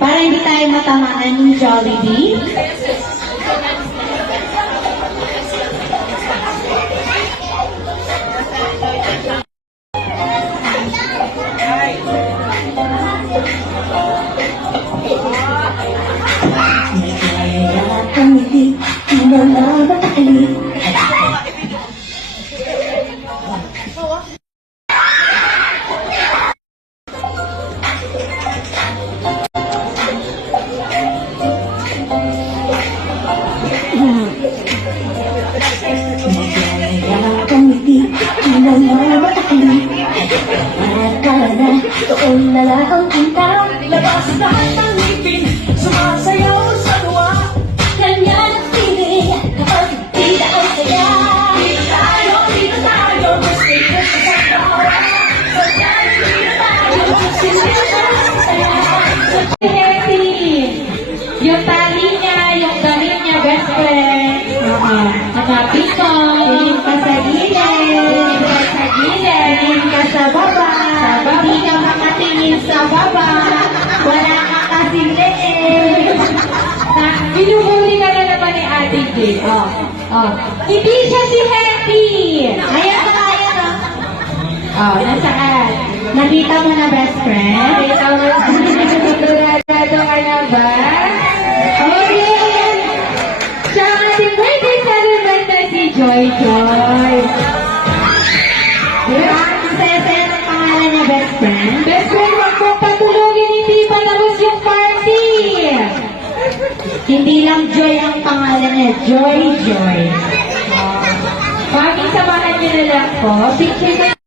Para hindi tayo matamaan ng Jollibee. Doon na lang ang kita, labas lahat ng ngipin, sumasayaw sa luwa. Kanya ng piling, kapag tila ang saya. Dito tayo, gusto ito sa tawa. Sandali, dito tayo, gusto ito sa saya. Happy! Yung tali niya, yung damit niya, best friend. Hanapin ko. Tingin ka sa gilid. Tingin ka sa gilid. Tingin ka sa baba. Hindi ka makatingin sa baba. Wala ka kasing leeg. Binuhuli ka na naman ni Ate J. Hindi siya si Happy. Ayan na, ayan na. Nasaan? Nakita mo na, best friend? Nakita mo na. Sigurado ka na ba? Okay. Siya ang ating birthday celebrant na si Joy Joy. Diba? Ang saya-saya ng pangalan niya, best friend. Best friend, wag mo patulogin, hindi pa tapos yung party. Hindi lang Joy ang pangalan niya, Joy Joy. Samahan niyo na lang po. Picture na